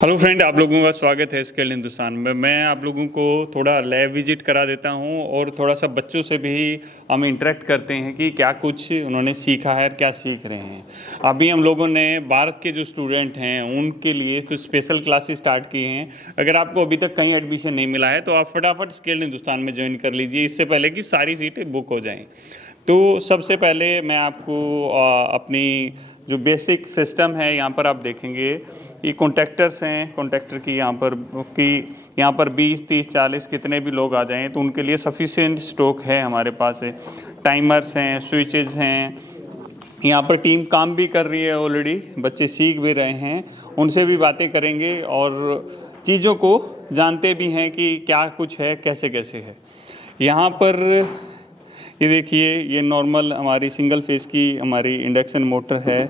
Hello friend, आप लोगों का स्वागत है स्किल्ड हिंदुस्तान में। मैं आप लोगों को थोड़ा लैब विजिट करा देता हूं और थोड़ा सा बच्चों से भी हम इंटरेक्ट करते हैं कि क्या कुछ उन्होंने सीखा है और क्या सीख रहे हैं। अभी हम लोगों ने भारत के जो स्टूडेंट हैं उनके लिए कुछ स्पेशल क्लासेस स्टार्ट किए हैं। अगर आपको अभी तक कहीं एडमिशन नहीं मिला है तो आप फटाफट स्किल्ड हिंदुस्तान में ज्वाइन कर लीजिए, इससे पहले कि सारी सीटें बुक हो जाएँ। तो सबसे पहले मैं आपको अपनी जो बेसिक सिस्टम है यहाँ पर आप देखेंगे, ये कॉन्ट्रैक्टर्स हैं। कॉन्ट्रैक्टर की यहाँ पर 20, 30, 40 कितने भी लोग आ जाएं तो उनके लिए सफिशिएंट स्टॉक है हमारे पास है। टाइमर्स हैं, स्विचेस हैं। यहाँ पर टीम काम भी कर रही है ऑलरेडी, बच्चे सीख भी रहे हैं, उनसे भी बातें करेंगे और चीज़ों को जानते भी हैं कि क्या कुछ है, कैसे कैसे है। यहाँ पर ये देखिए, ये नॉर्मल हमारी सिंगल फेस की हमारी इंडक्शन मोटर है।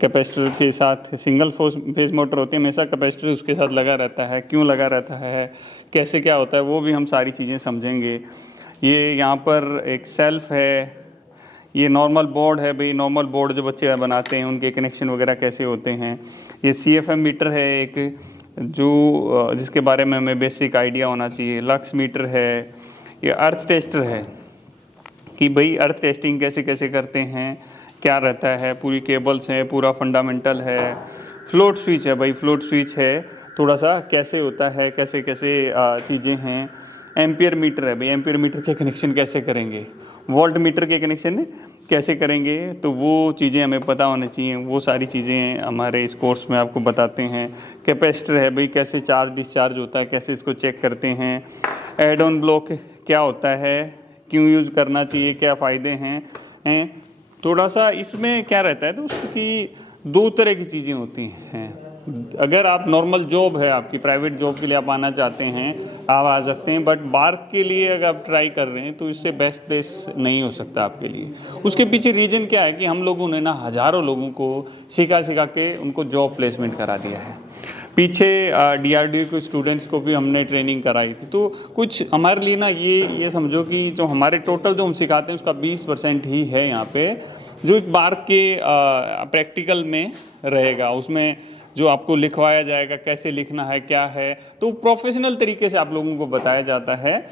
कैपेसिटर के साथ सिंगल फेस मोटर होती है, हमेशा कैपेसिटर उसके साथ लगा रहता है। क्यों लगा रहता है, कैसे क्या होता है, वो भी हम सारी चीज़ें समझेंगे। ये यहाँ पर एक सेल्फ है, ये नॉर्मल बोर्ड है भाई। नॉर्मल बोर्ड जो बच्चे बनाते हैं उनके कनेक्शन वगैरह कैसे होते हैं। ये CFM मीटर है एक, जो जिसके बारे में हमें बेसिक आइडिया होना चाहिए। लक्स मीटर है। ये अर्थ टेस्टर है कि भाई अर्थ टेस्टिंग कैसे कैसे करते हैं, क्या रहता है। पूरी केबल्स हैं, पूरा फंडामेंटल है। फ्लोट स्विच है भाई, फ्लोट स्विच है, थोड़ा सा कैसे होता है, कैसे कैसे चीज़ें हैं। एम्पियर मीटर है भाई, एम्पियर मीटर के कनेक्शन कैसे करेंगे, वोल्ट मीटर के कनेक्शन कैसे करेंगे, तो वो चीज़ें हमें पता होनी चाहिए। वो सारी चीज़ें हमारे इस कोर्स में आपको बताते हैं। कैपेसिटर है भाई, कैसे चार्ज डिस्चार्ज होता है, कैसे इसको चेक करते हैं। एड ऑन ब्लॉक क्या होता है, क्यों यूज़ करना चाहिए, क्या फ़ायदे हैं। थोड़ा सा इसमें क्या रहता है तो उसकी दो तरह की चीज़ें होती हैं। अगर आप नॉर्मल जॉब है आपकी, प्राइवेट जॉब के लिए आप आना चाहते हैं, आप आ सकते हैं। बट बार के लिए अगर आप ट्राई कर रहे हैं तो इससे बेस्ट प्लेस नहीं हो सकता आपके लिए। उसके पीछे रीज़न क्या है कि हम लोगों ने ना हज़ारों लोगों को सिखा के उनको जॉब प्लेसमेंट करा दिया है। पीछे DRDO के स्टूडेंट्स को भी हमने ट्रेनिंग कराई थी। तो कुछ हमारे लिए ना ये समझो कि जो हमारे टोटल जो हम सिखाते हैं उसका 20% ही है यहाँ पे, जो एक बार के प्रैक्टिकल में रहेगा। उसमें जो आपको लिखवाया जाएगा, कैसे लिखना है, क्या है, तो प्रोफेशनल तरीके से आप लोगों को बताया जाता है।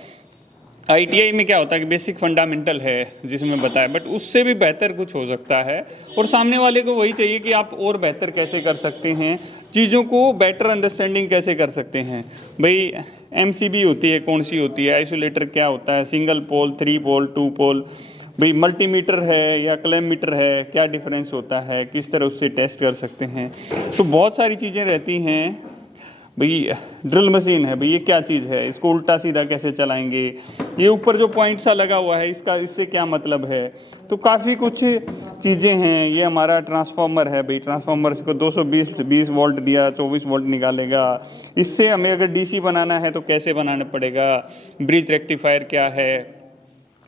ITI में क्या होता है कि बेसिक फंडामेंटल है जिसमें बताया, बट उससे भी बेहतर कुछ हो सकता है। और सामने वाले को वही चाहिए कि आप और बेहतर कैसे कर सकते हैं, चीज़ों को बेटर अंडरस्टैंडिंग कैसे कर सकते हैं। भाई MCB होती है, कौन सी होती है, आइसोलेटर क्या होता है, सिंगल पोल, 3 पोल, 2 पोल, भाई मल्टीमीटर है या क्लैम मीटर है, क्या डिफरेंस होता है, किस तरह उससे टेस्ट कर सकते हैं। तो बहुत सारी चीज़ें रहती हैं। भाई ड्रिल मशीन है भाई, ये क्या चीज़ है, इसको उल्टा सीधा कैसे चलाएंगे, ये ऊपर जो पॉइंट सा लगा हुआ है इससे क्या मतलब है। तो काफ़ी कुछ चीज़ें हैं। ये हमारा ट्रांसफार्मर है भाई, ट्रांसफार्मर को 220 वोल्ट दिया, 24 वोल्ट निकालेगा। इससे हमें अगर DC बनाना है तो कैसे बनाना पड़ेगा, ब्रिज रेक्टिफायर क्या है,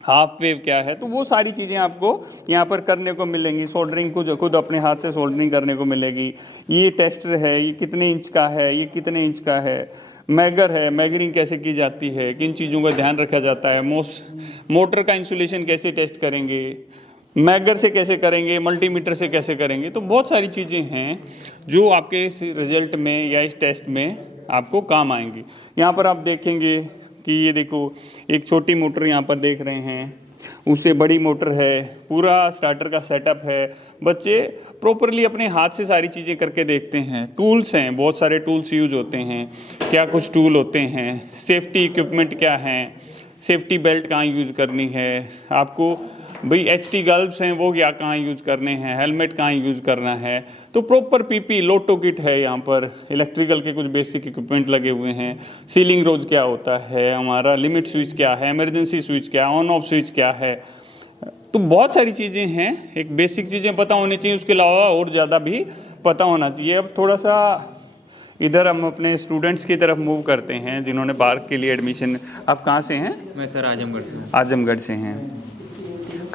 हाफ वेव क्या है, तो वो सारी चीज़ें आपको यहाँ पर करने को मिलेंगी। सोल्डरिंग को जो खुद अपने हाथ से सोल्डरिंग करने को मिलेगी। ये टेस्टर है, ये कितने इंच का है, ये कितने इंच का है। मैगर है, मैगरिंग कैसे की जाती है, किन चीज़ों का ध्यान रखा जाता है। मोटर का इंसुलेशन कैसे टेस्ट करेंगे, मैगर से कैसे करेंगे, मल्टीमीटर से कैसे करेंगे। तो बहुत सारी चीज़ें हैं जो आपके इस रिजल्ट में या इस टेस्ट में आपको काम आएंगी। यहाँ पर आप देखेंगे कि ये देखो, एक छोटी मोटर यहाँ पर देख रहे हैं, उससे बड़ी मोटर है, पूरा स्टार्टर का सेटअप है। बच्चे प्रॉपरली अपने हाथ से सारी चीज़ें करके देखते हैं। टूल्स हैं, बहुत सारे टूल्स यूज होते हैं। क्या कुछ टूल होते हैं, सेफ्टी इक्विपमेंट क्या हैं, सेफ्टी बेल्ट कहाँ यूज करनी है आपको, भाई HT ग्लव्स हैं वो क्या कहाँ यूज़ करने हैं, हेलमेट कहाँ यूज़ करना है। तो प्रॉपर PP लोटो किट है यहाँ पर, इलेक्ट्रिकल के कुछ बेसिक इक्विपमेंट लगे हुए हैं। सीलिंग रोज क्या होता है, हमारा लिमिट स्विच क्या है, इमरजेंसी स्विच क्या, ऑन ऑफ स्विच क्या है। तो बहुत सारी चीज़ें हैं। एक बेसिक चीज़ें पता होनी चाहिए, उसके अलावा और ज़्यादा भी पता होना चाहिए। अब थोड़ा सा इधर हम अपने स्टूडेंट्स की तरफ मूव करते हैं जिन्होंने बार के लिए एडमिशन। आप कहाँ से हैं? मैं सर आजमगढ़ से हूँ। आजमगढ़ से हैं।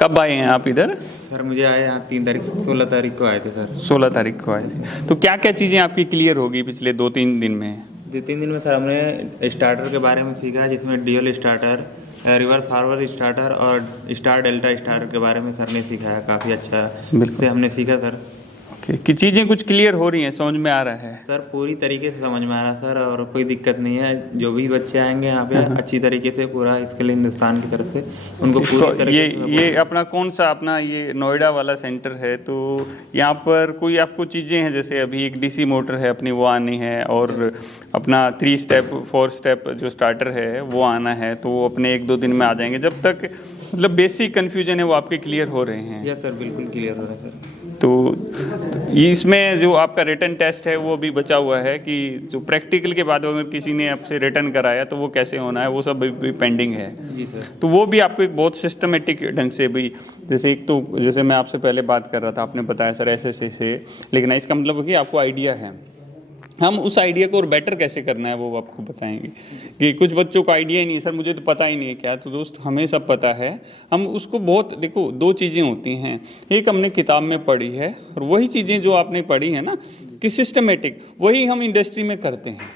कब आए हैं आप इधर? सर मुझे आए यहाँ 16 तारीख को आए थे सर। 16 तारीख को आए थे। तो क्या क्या चीज़ें आपकी क्लियर होगी पिछले 2-3 दिन में? 2-3 दिन में सर हमने स्टार्टर के बारे में सीखा, जिसमें dual starter, reverse forward starter और स्टार डेल्टा स्टार्टर के बारे में सर ने सिखाया। काफ़ी अच्छा इससे हमने सीखा सर। कि चीज़ें कुछ क्लियर हो रही हैं, समझ में आ रहा है। सर पूरी तरीके से समझ में आ रहा है सर, और कोई दिक्कत नहीं है। जो भी बच्चे आएंगे यहाँ पे अच्छी तरीके से पूरा स्किल हिंदुस्तान की तरफ से उनको पूरी तरीके से ये अपना कौन सा अपना ये नोएडा वाला सेंटर है, तो यहाँ पर कोई आपको चीज़ें हैं, जैसे अभी एक डीसी मोटर है अपनी वो आनी है, और अपना 3 स्टेप 4 स्टेप जो स्टार्टर है वो आना है, तो वो अपने 1-2 दिन में आ जाएंगे। जब तक मतलब बेसिक कन्फ्यूजन है वो आपके क्लियर हो रहे हैं। यस सर, बिल्कुल क्लियर हो रहा है सर। तो इसमें जो आपका रिटन टेस्ट है वो भी बचा हुआ है, कि जो प्रैक्टिकल के बाद अगर किसी ने आपसे रिटर्न कराया तो वो कैसे होना है, वो सब भी पेंडिंग है। जी सर। तो वो भी आपको एक बहुत सिस्टमेटिक ढंग से भी, जैसे एक तो जैसे मैं आपसे पहले बात कर रहा था, आपने बताया सर ऐसे से, लेकिन इसका मतलब है कि आपको आइडिया है। हम उस आइडिया को और बेटर कैसे करना है वो आपको बताएंगे। कि कुछ बच्चों को आइडिया ही नहीं, सर मुझे तो पता ही नहीं है क्या, तो दोस्त हमें सब पता है। हम उसको बहुत, देखो 2 चीज़ें होती हैं, एक हमने किताब में पढ़ी है, और वही चीज़ें जो आपने पढ़ी है ना कि सिस्टमेटिक, वही हम इंडस्ट्री में करते हैं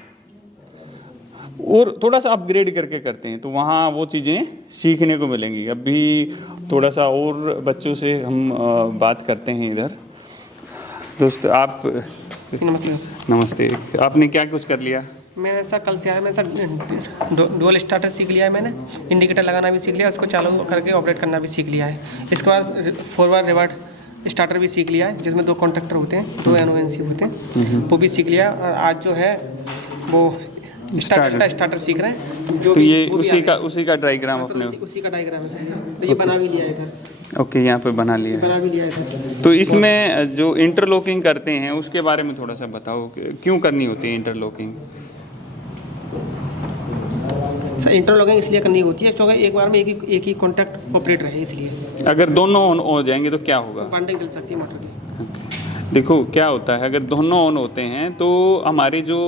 और थोड़ा सा अपग्रेड करके करते हैं, तो वहाँ वो चीज़ें सीखने को मिलेंगी। अभी थोड़ा सा और बच्चों से हम बात करते हैं इधर। दोस्त आप नमस्ते। नमस्ते, आपने क्या कुछ कर लिया? मैंने सर कल से आया, मैंने सर डुअल स्टार्टर सीख लिया है, मैंने इंडिकेटर लगाना भी सीख लिया, उसको चालू करके ऑपरेट करना भी सीख लिया है। इसके बाद फॉरवर्ड रिवर्ड स्टार्टर भी सीख लिया है, जिसमें 2 कॉन्ट्रैक्टर होते हैं, 2 एनओएनसी होते हैं, वो भी सीख लिया। और आज जो है वो स्टार्टर सीख रहे हैं। जो तो ये उसी का डायग्राम अपने उसी का डायग्राम है सर, तो ये बना भी लिया है इधर। ओके, यहाँ पे बना लिया बना भी लिया है सर। तो इसमें जो इंटरलॉकिंग करते हैं उसके बारे में थोड़ा सा बताओ, क्यों करनी होती है इंटरलॉकिंग? सर इंटरलॉकिंग इसलिए करनी होती है क्योंकि एक बार में एक ही कॉन्टैक्ट ऑपरेट रहे, इसलिए। अगर दोनों ऑन हो जाएंगे तो क्या होगा? बाइंडिंग चल सकती है मोटर की। देखो क्या होता है, अगर दोनों ऑन होते हैं तो हमारी जो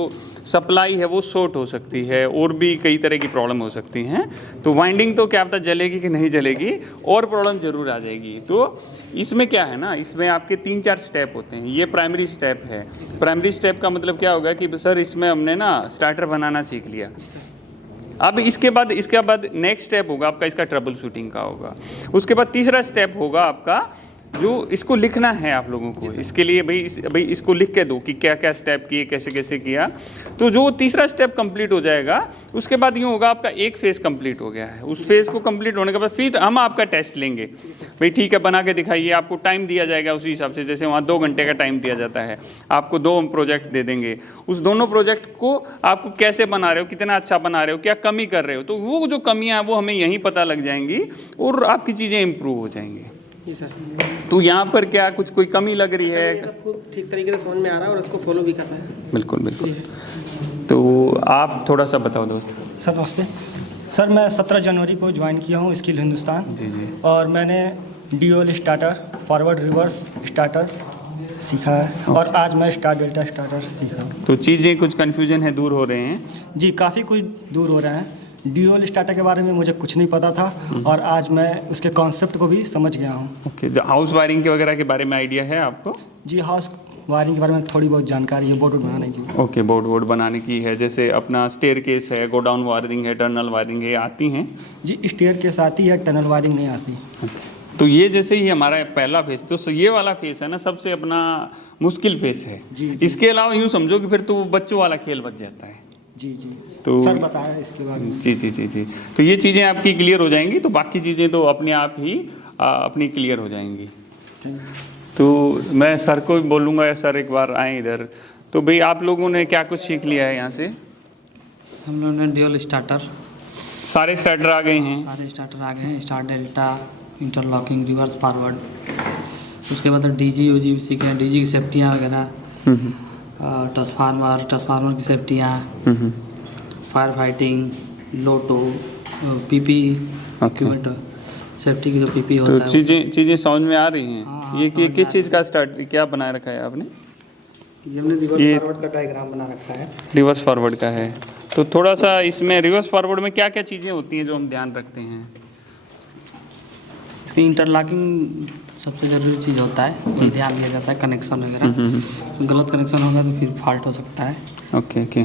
सप्लाई है वो शॉर्ट हो सकती है, और भी कई तरह की प्रॉब्लम हो सकती हैं। तो वाइंडिंग तो क्या पता जलेगी कि नहीं जलेगी, और प्रॉब्लम जरूर आ जाएगी। तो इसमें क्या है ना, इसमें आपके 3-4 स्टेप होते हैं। ये प्राइमरी स्टेप है। प्राइमरी स्टेप का मतलब क्या होगा कि सर इसमें हमने ना स्टार्टर बनाना सीख लिया। अब इसके बाद नेक्स्ट स्टेप होगा आपका, इसका ट्रबल शूटिंग का होगा। उसके बाद तीसरा स्टेप होगा आपका, जो इसको लिखना है आप लोगों को। इसके लिए भाई इसको लिख के दो कि क्या क्या स्टेप किए, कैसे कैसे किया। तो जो तीसरा स्टेप कंप्लीट हो जाएगा, उसके बाद यूँ होगा आपका एक फेज़ कंप्लीट हो गया है। उस फेज़ को कंप्लीट होने के बाद फिर हम आपका टेस्ट लेंगे। भाई ठीक है, बना के दिखाइए। आपको टाइम दिया जाएगा उसी हिसाब से, जैसे वहाँ 2 घंटे का टाइम दिया जाता है। आपको 2 प्रोजेक्ट दे देंगे। उस दोनों प्रोजेक्ट को आपको कैसे बना रहे हो, कितना अच्छा बना रहे हो, क्या कमी कर रहे हो, तो वो जो कमियाँ हैं वो हमें यहीं पता लग जाएंगी, और आपकी चीज़ें इम्प्रूव हो जाएंगी। जी सर। तो यहाँ पर क्या कुछ कोई कमी लग रही है? सबको ठीक तरीके से समझ में आ रहा है और उसको फॉलो भी कर रहा है। बिल्कुल बिल्कुल। तो आप थोड़ा सा बताओ दोस्त। सर नमस्ते। सर मैं 17 जनवरी को ज्वाइन किया हूँ स्किल हिंदुस्तान। जी जी। और मैंने dual starter, forward reverse starter सीखा है, और आज मैं स्टार डेल्टा स्टार्टर सीखा हूँ। तो चीज़ें कुछ कन्फ्यूजन है, दूर हो रहे हैं? जी काफ़ी कुछ दूर हो रहे हैं। डुअल स्टार्टर के बारे में मुझे कुछ नहीं पता था, और आज मैं उसके कॉन्सेप्ट को भी समझ गया हूँ। ओके, हाउस वायरिंग के वगैरह के बारे में आइडिया है आपको? जी हाउस वायरिंग के बारे में थोड़ी बहुत जानकारी है, बोर्ड बनाने की। ओके, बोर्ड बनाने की है। जैसे अपना स्टेयर केस है, गोडाउन वायरिंग है, टनल वायरिंग है, आती हैं? जी स्टेयर केस आती है, टनल वायरिंग नहीं आती। तो ये जैसे ही हमारा पहला फेस, तो ये वाला फेस है ना सबसे अपना मुश्किल फेस है। जी, जी। इसके अलावा यूँ समझो कि फिर तो वो बच्चों वाला खेल बच जाता है। जी जी। तो सर बताया इसके बारे में। जी जी जी जी। तो ये चीज़ें आपकी क्लियर हो जाएंगी, तो बाकी चीज़ें तो अपने आप ही अपनी क्लियर हो जाएंगी। तो मैं सर को भी बोलूँगा, सर एक बार आएँ इधर। तो भाई आप लोगों ने क्या कुछ सीख लिया है यहाँ से? हम लोगों ने डुअल स्टार्टर, सारे स्टार्टर आ गए हैं? सारे स्टार्टर आ गए हैं। Star delta, interlocking, reverse forward. उसके बाद डीजी भी सीखे हैं, डीजी की सेफ्टियाँ वगैरह, ट्रांसफार्मर की सेफ्टियाँ, फायर फाइटिंग, लोटो, पीपी इक्विपमेंट, सेफ्टी की जो पीपी होता तो है। चीज़ें समझ में आ रही हैं? हाँ, ये किस चीज़ का स्टार्ट क्या बनाए रखा है आपने? ये हमने रिवर्स फॉरवर्ड का डायग्राम बना रखा है। रिवर्स फॉरवर्ड का है। तो थोड़ा सा इसमें रिवर्स फॉरवर्ड में क्या क्या चीज़ें होती हैं जो हम ध्यान रखते हैं? इसकी इंटरलॉकिंग सबसे ज़रूरी चीज़ होता है, वही ध्यान दिया जाता है। कनेक्शन वगैरह, गलत कनेक्शन होगा तो फिर फॉल्ट हो सकता है। Okay okay.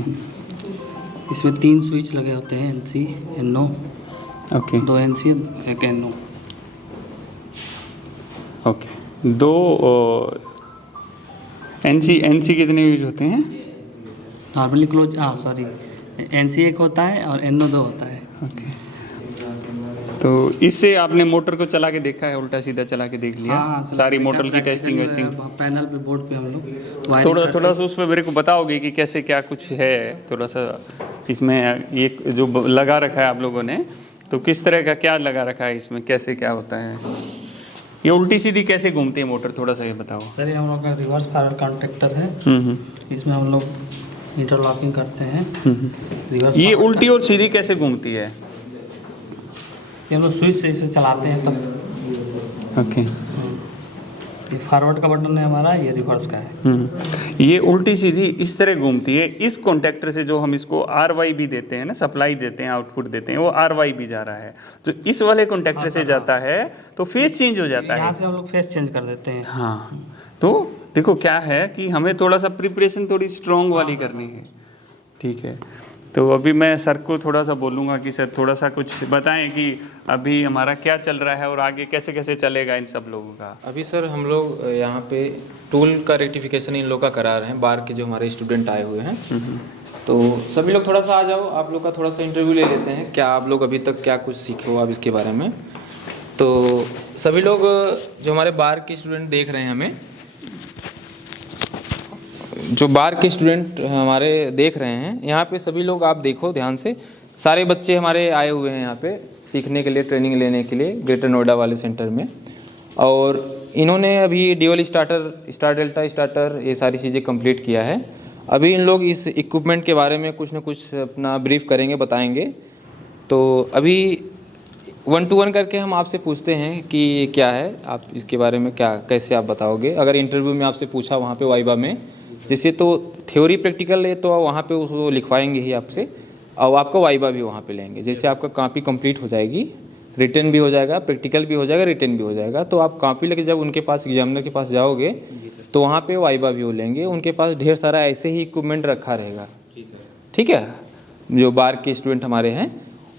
इसमें 3 स्विच लगे होते हैं, NC, NO। Okay 2 NC, 1 NO। Okay. 2 NC कितने यूज होते हैं? नॉर्मली क्लोज सॉरी NC एक होता है और NO 2 होता है। ओके, तो इससे आपने मोटर को चला के देखा है, उल्टा सीधा चला के देख लिया? हाँ, सारी मोटर की टेस्टिंग वेस्टिंग? पैनल पे बोर्ड पे हम लोग थोड़ा सा उस पर मेरे को बताओगे कि कैसे क्या कुछ है? थोड़ा सा इसमें ये जो लगा रखा है आप लोगों ने, तो किस तरह का क्या लगा रखा है इसमें, कैसे क्या होता है? ये उल्टी सीधी कैसे घूमती है मोटर, थोड़ा सा ये बताओ। सर ये हम लोग का रिवर्स फॉरवर्ड कॉन्ट्रैक्टर है। इसमें हम लोग इंटरलॉकिंग करते हैं। रिवर्स ये उल्टी और सीधी कैसे घूमती है? ये हम लोग स्विच से इसे चलाते हैं तब। ओके, ये फॉरवर्ड का बटन है हमारा, ये रिवर्स का है। ये उल्टी सीधी इस तरह घूमती है। इस कॉन्टैक्टर से जो हम इसको RY भी देते हैं ना, सप्लाई देते हैं, आउटपुट देते हैं, वो RY भी जा रहा है। तो इस वाले कॉन्टैक्टर से जाता है तो फेस चेंज हो जाता है। यहाँ से हम लोग फेस चेंज कर देते हैं। हाँ, तो देखो क्या है कि हमें थोड़ा सा प्रिपरेशन थोड़ी स्ट्रॉन्ग वाली करनी है। ठीक है, तो अभी मैं सर को थोड़ा सा बोलूँगा कि सर थोड़ा सा कुछ बताएं कि अभी हमारा क्या चल रहा है और आगे कैसे कैसे चलेगा इन सब लोगों का। अभी सर हम लोग यहाँ पे टूल का रेक्टिफिकेशन इन लोग का करा रहे हैं, बार के जो हमारे स्टूडेंट आए हुए हैं। तो सभी लोग थोड़ा सा आ जाओ, आप लोग का थोड़ा सा इंटरव्यू ले लेते हैं, क्या आप लोग अभी तक क्या कुछ सीखे हो आप इसके बारे में। तो सभी लोग जो हमारे बार के स्टूडेंट देख रहे हैं हमें, जो बार के स्टूडेंट हमारे देख रहे हैं यहाँ पे, सभी लोग आप देखो ध्यान से, सारे बच्चे हमारे आए हुए हैं यहाँ पे सीखने के लिए, ट्रेनिंग लेने के लिए ग्रेटर नोएडा वाले सेंटर में। और इन्होंने अभी dual starter, star delta starter, ये सारी चीज़ें कंप्लीट किया है। अभी इन लोग इस इक्विपमेंट के बारे में कुछ ना कुछ अपना ब्रीफ करेंगे, बताएंगे। तो अभी 1 to 1 करके हम आपसे पूछते हैं कि क्या है, आप इसके बारे में क्या कैसे आप बताओगे। अगर इंटरव्यू में आपसे पूछा वहाँ पे वाइवा में, जैसे तो थ्योरी प्रैक्टिकल है तो वहाँ पे उसको लिखवाएंगे ही आपसे, और आपका वाइवा भी वहाँ पे लेंगे। जैसे आपका कॉपी कंप्लीट हो जाएगी, रिटर्न भी हो जाएगा, प्रैक्टिकल भी हो जाएगा, रिटर्न भी हो जाएगा, तो आप कॉपी लेके जब उनके पास एग्जामिनर के पास जाओगे तो वहाँ पे वाइवा भी हो लेंगे। उनके पास ढेर सारा ऐसे ही इक्विपमेंट रखा रहेगा। ठीक है, जो बार के स्टूडेंट हमारे हैं,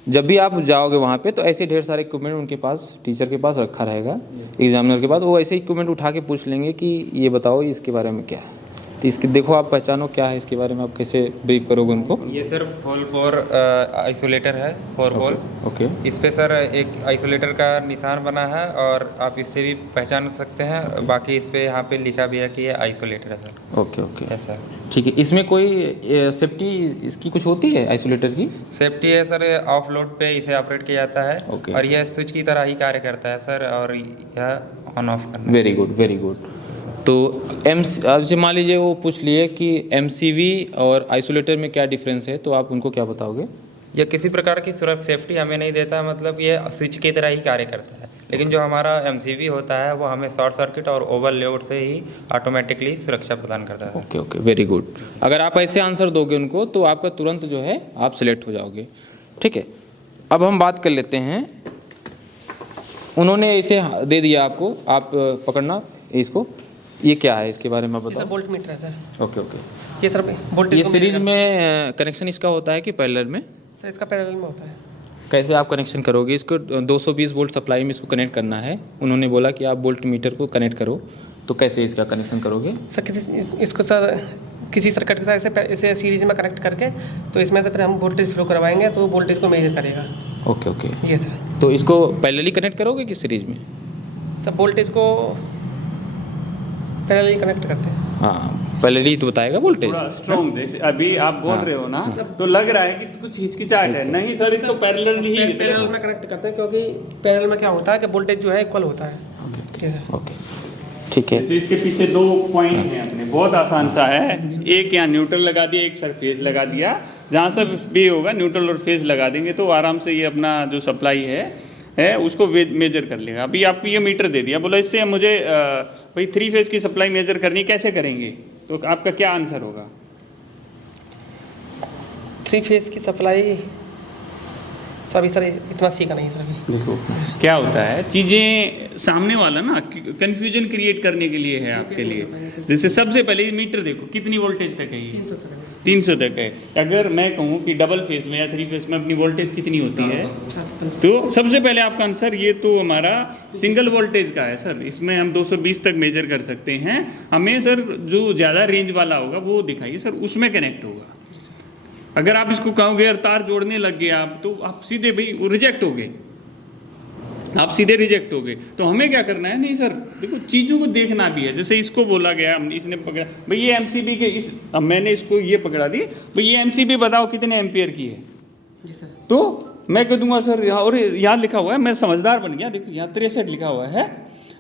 जब भी आप जाओगे वहाँ पे तो ऐसे ढेर सारे इक्विपमेंट उनके पास, टीचर के पास रखा रहेगा, एग्जामिनर के पास। वो ऐसे इक्विपमेंट उठा के पूछ लेंगे कि ये बताओ इसके बारे में क्या है। तो इसके देखो आप पहचानो क्या है, इसके बारे में आप कैसे ब्रीफ करोगे उनको। ये सर 4 बोर आइसोलेटर है, 4 बोल। ओके, इस पे सर एक आइसोलेटर का निशान बना है और आप इससे भी पहचान सकते हैं। बाकी इस पे यहाँ पे लिखा भी है कि ये आइसोलेटर है सर। ओके ओके, ऐसा ठीक है। इसमें कोई सेफ्टी इसकी कुछ होती है आइसोलेटर की? सेफ्टी है सर, ऑफ लोड पे इसे ऑपरेट किया जाता है। ओके। और यह स्विच की तरह ही कार्य करता है सर, और यह ऑन ऑफ करना। Very good, very good. तो अब मान लीजिए वो पूछ लिए कि MCV और आइसोलेटर में क्या डिफरेंस है, तो आप उनको क्या बताओगे? यह किसी प्रकार की सुरक्षा सेफ्टी हमें नहीं देता, मतलब ये स्विच की तरह ही कार्य करता है। लेकिन जो हमारा MCV होता है वो हमें शॉर्ट सर्किट और ओवरलोड से ही ऑटोमेटिकली सुरक्षा प्रदान करता है। Okay okay, very good. अगर आप ऐसे आंसर दोगे उनको तो आपका तुरंत जो है आप सिलेक्ट हो जाओगे। ठीक है, अब हम बात कर लेते हैं। उन्होंने इसे दे दिया आपको, आप पकड़ना इसको। ये क्या है, इसके बारे में बताओ। वोल्ट मीटर है सर। ओके ओके, ये सर वोल्टेज ये को सीरीज measure में कनेक्शन इसका होता है कि पैरेलल में? करता है। सर इसका पैरेलल में होता है। कैसे आप कनेक्शन करोगे इसको? 220 वोल्ट सप्लाई में इसको कनेक्ट करना है। उन्होंने बोला कि आप वोल्ट मीटर को कनेक्ट करो, तो कैसे इसका कनेक्शन करोगे? सर इसको सर किसी सर्किट के साथ इसे सीरीज में कनेक्ट करके, तो इसमें से फिर हम वोल्टेज फ्लो करवाएंगे तो वो वोल्टेज को मेजर करेगा। ओके ओके, ये सर। तो इसको पैरेलली कनेक्ट करोगे कि सीरीज में? सब वोल्टेज को पैरेलली कनेक्ट करते हैं। हाँ, पैरेलली तो बताएगा वोल्टेज। थोड़ा स्ट्रॉन्ग, जैसे अभी आप बोल रहे हो ना, तो लग रहा है कि कुछ हिचकिचाहट है। नहीं सर, इसको पैरेलल ही पैरेलल में कनेक्ट करते हैं, क्योंकि पैरेलल में क्या होता है कि वोल्टेज जो है इक्वल होता है। ठीक है सर। ओके, ठीक है। जैसे इसके पीछे 2 पॉइंट हैं अपने, बहुत आसान सा है। एक यहाँ न्यूट्रल लगा दिया, एक सर फेज लगा दिया। जहाँ सब भी होगा न्यूट्रल और फेज लगा देंगे तो आराम से ये अपना जो सप्लाई है उसको मेजर कर लेगा। अभी आपको ये मीटर दे दिया, बोला इससे मुझे भाई 3 फेज की सप्लाई मेजर करनी, कैसे करेंगे? तो आपका क्या आंसर होगा? 3 फेज की सप्लाई सर इतना सीखा नहीं सर अभी। देखो क्या होता है, चीज़ें सामने वाला ना कन्फ्यूजन क्रिएट करने के लिए है आपके लिए। जैसे सबसे पहले मीटर देखो कितनी वोल्टेज तक है ये? 300 तक है। अगर मैं कहूँ कि डबल फेस में या 3 फेस में अपनी वोल्टेज कितनी होती है, तो सबसे पहले आपका आंसर ये तो हमारा सिंगल वोल्टेज का है सर। इसमें हम 220 तक मेजर कर सकते हैं। हमें सर जो ज़्यादा रेंज वाला होगा वो दिखाइए सर, उसमें कनेक्ट होगा। अगर आप इसको कहोगे यार तार जोड़ने लग गए आप, तो आप सीधे भाई रिजेक्ट हो गए, आप सीधे रिजेक्ट हो गए। तो हमें क्या करना है, नहीं सर देखो चीज़ों को देखना भी है। जैसे इसको बोला गया, इसने पकड़ा भाई ये एमसीबी के इस, अब मैंने इसको ये पकड़ा दी भाई ये एमसीबी बताओ कितने एम्पियर की है, जी सर। तो मैं कह दूंगा सर यहाँ, और यहाँ लिखा हुआ है, मैं समझदार बन गया, देखो यहाँ 63 लिखा हुआ है,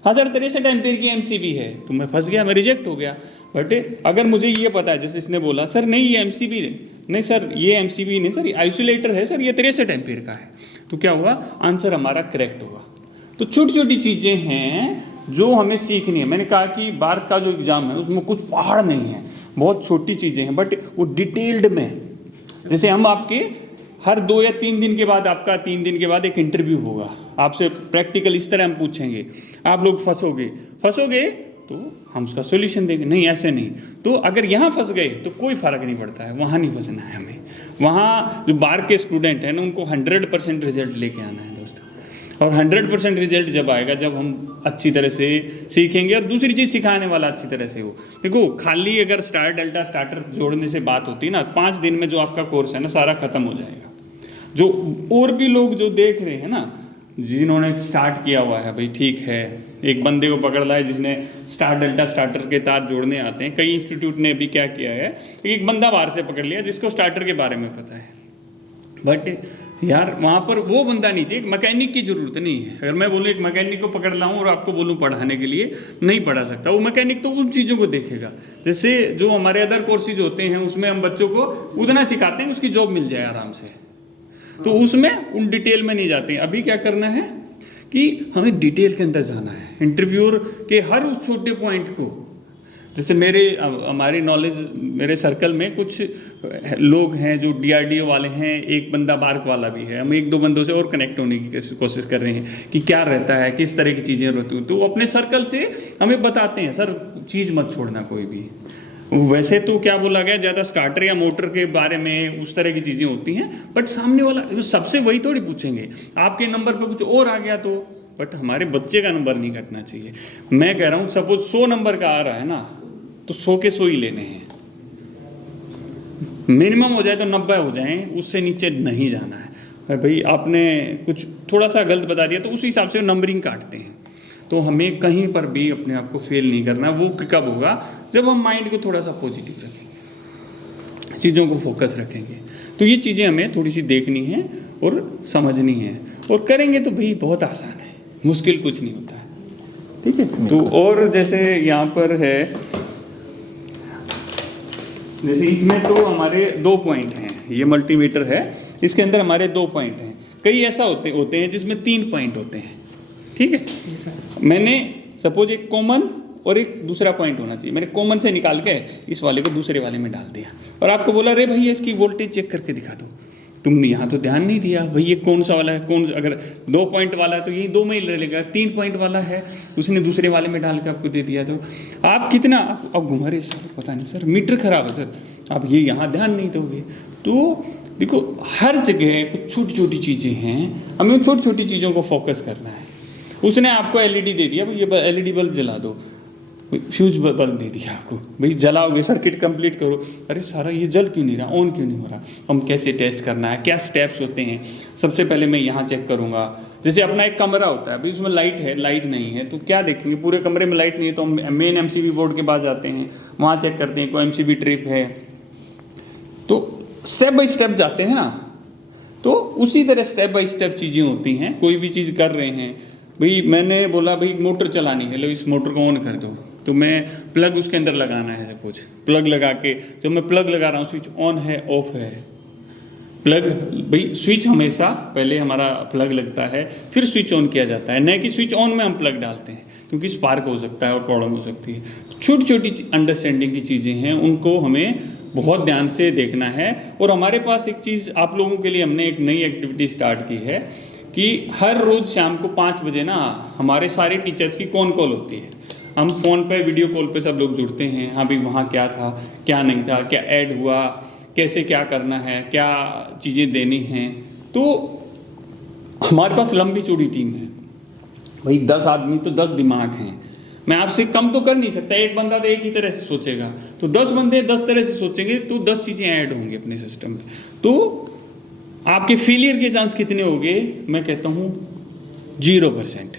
हाँ सर 63 एम्पियर की एमसीबी है, तो मैं फंस गया, मैं रिजेक्ट हो गया। बट अगर मुझे ये पता है, जैसे इसने बोला सर नहीं ये एमसीबी नहीं सर, ये एमसीबी नहीं सर, ये आइसोलेटर है सर, ये 63 एम्पियर का है, तो क्या हुआ, आंसर हमारा करेक्ट होगा। तो छोटी छोटी चीज़ें हैं जो हमें सीखनी है। मैंने कहा कि बार का जो एग्ज़ाम है उसमें कुछ पहाड़ नहीं है, बहुत छोटी चीज़ें हैं, बट वो डिटेल्ड में। जैसे हम आपके हर 2 या 3 दिन के बाद, आपका 3 दिन के बाद एक इंटरव्यू होगा, आपसे प्रैक्टिकल इस तरह हम पूछेंगे, आप लोग फंसोगे तो हम उसका सोल्यूशन देंगे, नहीं ऐसे नहीं। तो अगर यहाँ फंस गए तो कोई फ़र्क नहीं पड़ता है, वहाँ नहीं फंसना है हमें। वहाँ जो बार के स्टूडेंट हैं ना, उनको 100% रिजल्ट लेके आना है दोस्तों। और 100% रिजल्ट जब आएगा, जब हम अच्छी तरह से सीखेंगे, और दूसरी चीज़ सिखाने वाला अच्छी तरह से हो। देखो खाली अगर स्टार डेल्टा स्टार्टर जोड़ने से बात होती है ना, 5 दिन में जो आपका कोर्स है ना सारा खत्म हो जाएगा। जो और भी लोग जो देख रहे हैं ना, जिन्होंने स्टार्ट किया हुआ है, भाई ठीक है, एक बंदे को पकड़ लाए जिसने स्टार डेल्टा स्टार्टर के तार जोड़ने आते हैं। कई इंस्टीट्यूट ने अभी क्या किया है, एक बंदा बाहर से पकड़ लिया जिसको स्टार्टर के बारे में पता है, बट यार वहाँ पर वो बंदा नहीं चाहिए, मैकेनिक की ज़रूरत नहीं है। अगर मैं बोलूँ एक मैकेनिक को पकड़ लाऊँ और आपको बोलूँ पढ़ाने के लिए, नहीं पढ़ा सकता वो मैकेनिक, तो उन चीज़ों को देखेगा। जैसे जो हमारे अदर कोर्सेज होते हैं उसमें हम बच्चों को उतना सिखाते हैं उसकी जॉब मिल जाए आराम से, तो उसमें उन डिटेल में नहीं जाते हैं। अभी क्या करना है कि हमें डिटेल के अंदर जाना है, इंटरव्यूअर के हर उस छोटे पॉइंट को। जैसे हमारी नॉलेज, मेरे सर्कल में कुछ लोग हैं जो DRDO वाले हैं, एक बंदा बार्क वाला भी है, हम 1-2 बंदों से और कनेक्ट होने की कोशिश कर रहे हैं कि क्या रहता है, किस तरह की चीज़ें रहती हैं। तो वो अपने सर्कल से हमें बताते हैं सर चीज़ मत छोड़ना कोई भी। वैसे तो क्या बोला गया, ज़्यादा स्टार्टर या मोटर के बारे में उस तरह की चीज़ें होती हैं, बट सामने वाला सबसे वही थोड़ी पूछेंगे। आपके नंबर पर कुछ और आ गया तो, बट हमारे बच्चे का नंबर नहीं कटना चाहिए। मैं कह रहा हूँ सपोज 100 नंबर का आ रहा है ना, तो 100 के 100 ही लेने हैं, मिनिमम हो जाए तो 90 हो जाएं, उससे नीचे नहीं जाना है। भाई आपने कुछ थोड़ा सा गलत बता दिया तो उस हिसाब से नंबरिंग काटते हैं। तो हमें कहीं पर भी अपने आप को फेल नहीं करना। वो कब होगा, जब हम माइंड को थोड़ा सा पॉजिटिव रखेंगे, चीज़ों को फोकस रखेंगे। तो ये चीज़ें हमें थोड़ी सी देखनी है और समझनी है, और करेंगे तो भाई बहुत आसान है, मुश्किल कुछ नहीं होता है, ठीक है। तो और जैसे यहाँ पर है, जैसे इसमें तो हमारे 2 पॉइंट हैं, ये मल्टीमीटर है, इसके अंदर हमारे 2 पॉइंट हैं। कई ऐसा होते हैं जिसमें 3 पॉइंट होते हैं, ठीक है। मैंने सपोज एक कॉमन और एक दूसरा पॉइंट होना चाहिए, मैंने कॉमन से निकाल के इस वाले को दूसरे वाले में डाल दिया, और आपको बोला अरे भैया इसकी वोल्टेज चेक करके दिखा दो। तुमने यहाँ तो ध्यान नहीं दिया भाई ये कौन सा वाला है, कौन, अगर 2 पॉइंट वाला है तो यही 2 में ही लेगा, 3 पॉइंट वाला है उसने दूसरे वाले में डाल के आपको दे दिया, तो आप कितना अब घुमा रहे सर, पता नहीं सर मीटर खराब है सर, आप ये यहाँ ध्यान नहीं दोगे। तो देखो हर जगह कुछ छोटी छोटी चीज़ें हैं, हमें उन छोटी छोटी चीज़ों को फोकस करना है। उसने आपको LED दे दिया, भाई ये LED बल्ब जला दो, फ्यूज बल्ब दे दिया आपको, भाई जलाओगे सर्किट कंप्लीट करो, अरे सारा ये जल क्यों नहीं रहा, ऑन क्यों नहीं हो रहा। हम कैसे टेस्ट करना है, क्या स्टेप्स होते हैं। सबसे पहले मैं यहाँ चेक करूँगा, जैसे अपना एक कमरा होता है, भाई उसमें लाइट है, लाइट नहीं है, तो क्या देखेंगे, पूरे कमरे में लाइट नहीं है तो हम मेन MCB बोर्ड के पास जाते हैं, वहाँ चेक करते हैं कोई MCB ट्रिप है, तो स्टेप बाई स्टेप जाते हैं ना। तो उसी तरह स्टेप बाई स्टेप चीज़ें होती हैं। कोई भी चीज़ कर रहे हैं, भाई मैंने बोला भाई मोटर चलानी है, लो इस मोटर को ऑन कर दो, तो मैं प्लग उसके अंदर लगाना है, कुछ प्लग लगा के, जब मैं प्लग लगा रहा हूँ स्विच ऑन है ऑफ है, प्लग, भाई स्विच हमेशा पहले हमारा प्लग लगता है फिर स्विच ऑन किया जाता है, न कि स्विच ऑन में हम प्लग डालते हैं, क्योंकि स्पार्क हो सकता है और प्रॉब्लम हो सकती है। छोटी छोटी अंडरस्टैंडिंग की चीज़ें हैं, उनको हमें बहुत ध्यान से देखना है। और हमारे पास एक चीज़ आप लोगों के लिए हमने एक नई एक्टिविटी स्टार्ट की है कि हर रोज़ शाम को 5 बजे ना हमारे सारे टीचर्स की कॉल होती है। हम फ़ोन पे वीडियो कॉल पे सब लोग जुड़ते हैं, हाँ भाई वहाँ क्या था क्या नहीं था, क्या ऐड हुआ, कैसे क्या करना है, क्या चीज़ें देनी हैं। तो हमारे पास लंबी चौड़ी टीम है भाई, 10 आदमी तो 10 दिमाग हैं। मैं आपसे कम तो कर नहीं सकता, एक बंदा तो एक ही तरह से सोचेगा, तो 10 बंदे 10 तरह से सोचेंगे तो 10 चीज़ें ऐड होंगी अपने सिस्टम में। तो आपके फेलियर के चांस कितने हो गए? मैं कहता हूँ 0%।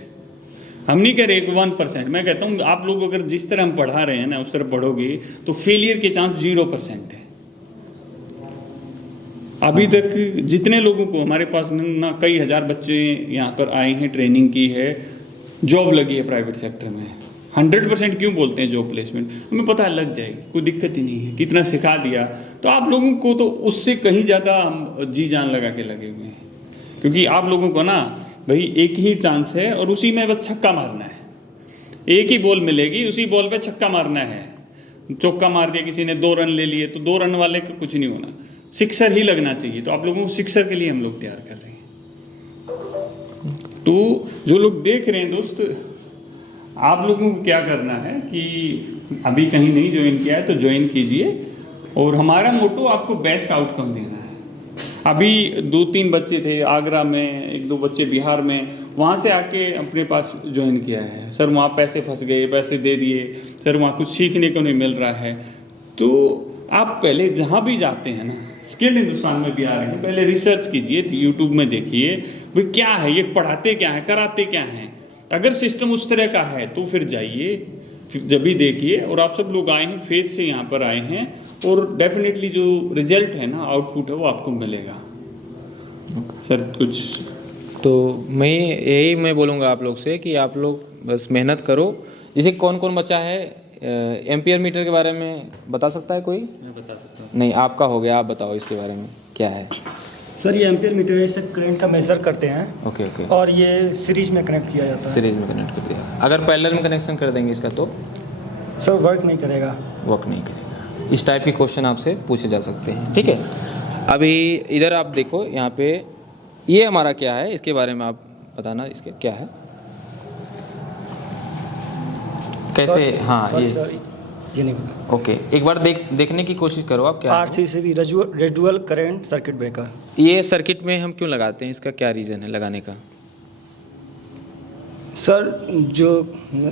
हम नहीं कह रहे 1%, मैं कहता हूँ आप लोग अगर जिस तरह हम पढ़ा रहे हैं ना उस तरह पढ़ोगे तो फेलियर के चांस 0% है। अभी तक जितने लोगों को हमारे पास ना कई हज़ार बच्चे यहाँ पर आए हैं, ट्रेनिंग की है, जॉब लगी है प्राइवेट सेक्टर में। 100% क्यों बोलते हैं जॉब प्लेसमेंट? हमें पता है लग जाएगी, कोई दिक्कत ही नहीं है, कितना सिखा दिया। तो आप लोगों को तो उससे कहीं ज़्यादा हम जी जान लगा के लगे हुए हैं, क्योंकि आप लोगों को ना भाई एक ही चांस है और उसी में बस छक्का मारना है। एक ही बॉल मिलेगी, उसी बॉल पे छक्का मारना है। चौका मार दिया किसी ने, 2 रन ले लिए, तो 2 रन वाले को कुछ नहीं होना, सिक्सर ही लगना चाहिए। तो आप लोगों को सिक्सर के लिए हम लोग तैयार कर रहे हैं। तो जो लोग देख रहे हैं दोस्त, आप लोगों को क्या करना है कि अभी कहीं नहीं ज्वाइन किया है तो ज्वाइन कीजिए, और हमारा मोटो आपको बेस्ट आउटकम देना है। अभी 2-3 बच्चे थे आगरा में, 1-2 बच्चे बिहार में, वहाँ से आके अपने पास ज्वाइन किया है। सर वहाँ पैसे फंस गए, पैसे दे दिए, सर वहाँ कुछ सीखने को नहीं मिल रहा है। तो आप पहले जहाँ भी जाते हैं ना, स्किल्ड हिंदुस्तान में भी आ रहे हैं, पहले रिसर्च कीजिए, यूट्यूब में देखिए भाई क्या है, ये पढ़ाते क्या है, कराते क्या हैं। अगर सिस्टम उस तरह का है तो फिर जाइए, जब भी देखिए। और आप सब लोग आए हैं, फेथ से यहाँ पर आए हैं, और डेफिनेटली जो रिजल्ट है ना, आउटपुट है, वो आपको मिलेगा। सर कुछ तो मैं बोलूँगा आप लोग से कि आप लोग बस मेहनत करो। जैसे कौन कौन बच्चा है एम्पियर मीटर के बारे में बता सकता है कोई? मैं बता सकता हूँ। नहीं, आपका हो गया, आप बताओ इसके बारे में क्या है। सर ये एम्पियर मीटर है, इससे करंट का मेजर करते हैं। Okay okay. और ये सीरीज में कनेक्ट किया जाता है। सीरीज में कनेक्ट कर दिया। अगर पैरेलल में कनेक्शन कर देंगे इसका तो सर वर्क नहीं करेगा। वर्क नहीं करेगा। इस टाइप के क्वेश्चन आपसे पूछे जा सकते हैं, ठीक है। अभी इधर आप देखो, यहाँ पे ये हमारा क्या है, इसके बारे में आप बताना, इसके क्या है कैसे। हाँ ये नहीं पता। ओके, एक बार देखने की कोशिश करो आप क्या है। RC से भी रेजुअल करंट सर्किट ब्रेकर। ये सर्किट में हम क्यों लगाते हैं, इसका क्या रीज़न है लगाने का? सर जो नहीं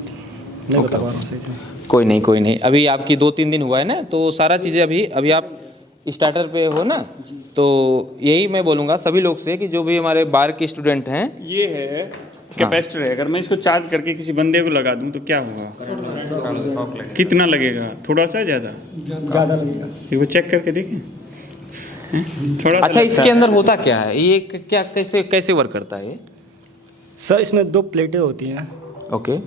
बता पा रहा हूँ सही से। कोई नहीं, अभी आपकी 2-3 दिन हुआ है ना, तो सारा चीज़ें अभी आप स्टार्टर पे हो ना, तो यही मैं बोलूँगा सभी लोग से कि जो भी हमारे बार के स्टूडेंट हैं, ये है कैपेसिटर है, अगर मैं इसको चार्ज करके किसी बंदे को लगा दूं तो क्या होगा? कितना लगेगा? थोड़ा सा ज़्यादा लगेगा। एक बार चेक करके देखें। थोड़ा अच्छा इसके अंदर होता क्या है, ये क्या कैसे वर्क करता है ये? सर इसमें 2 प्लेटें होती हैं। ओके।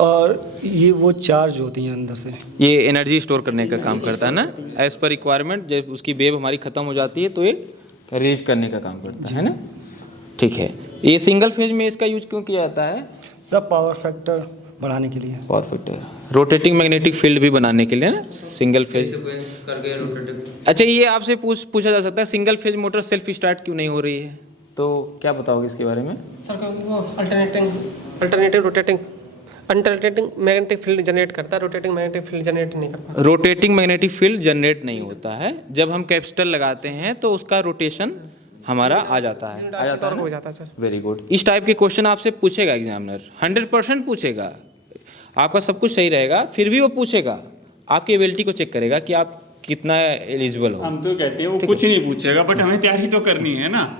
और ये वो चार्ज होती हैं अंदर से। ये एनर्जी स्टोर करने का काम करता है ना, एज पर रिक्वायरमेंट। जब उसकी वेव हमारी ख़त्म हो जाती है तो ये रिलीज करने का काम करता है ना, ठीक है। ये सिंगल फेज में इसका यूज क्यों किया जाता है? सब पावर फैक्टर बढ़ाने के लिए। Power factor, rotating magnetic field भी बनाने के लिए ना, सिंगल फेज। अच्छा ये आपसे पूछा जा सकता है, single phase motor self start क्यों नहीं हो रही है, तो क्या बताओगे इसके बारे में? सर वो अल्टरनेटिंग मैग्नेटिक फील्ड जनरेट करता है, रोटेटिंग मैग्नेटिक फील्ड जनरेट नहीं करता। रोटेटिंग मैग्नेटिक फील्ड जनरेट नहीं होता है। जब हम कैपेसिटर लगाते हैं तो उसका रोटेशन हमारा आ जाता है हो जाता है सर। Very good. इस टाइप के क्वेश्चन आपसे पूछेगा एग्जामिनर, 100% पूछेगा। आपका सब कुछ सही रहेगा, फिर भी वो पूछेगा, आपकी एबिलिटी को चेक करेगा कि आप कितना एलिजिबल हो। हम तो कहते हैं वो कुछ नहीं पूछेगा, बट हमें तैयारी तो करनी है ना,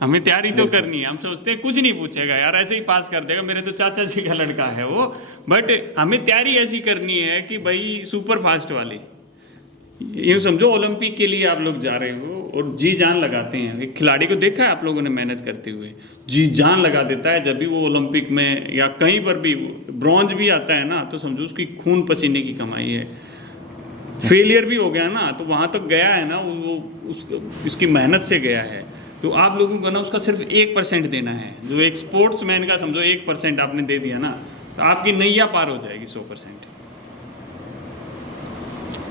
हमें तैयारी तो करनी है। हम सोचते हैं कुछ नहीं पूछेगा यार, ऐसे ही पास कर देगा, मेरे तो चाचा जी का लड़का है वो। बट हमें तैयारी ऐसी करनी है कि भाई सुपर फास्ट वाली, यूँ समझो ओलंपिक के लिए आप लोग जा रहे हो और जी जान लगाते हैं। एक खिलाड़ी को देखा है आप लोगों ने मेहनत करते हुए, जी जान लगा देता है। जब भी वो ओलंपिक में या कहीं पर भी ब्रॉन्ज भी आता है ना, तो समझो उसकी खून पसीने की कमाई है। फेलियर भी हो गया ना, तो वहाँ तक गया है ना, वो उसकी मेहनत से गया है। तो आप लोगों को ना उसका सिर्फ 1% देना है। जो एक स्पोर्ट्समैन का समझो 1% आपने दे दिया ना, तो आपकी नैया पार हो जाएगी 100%।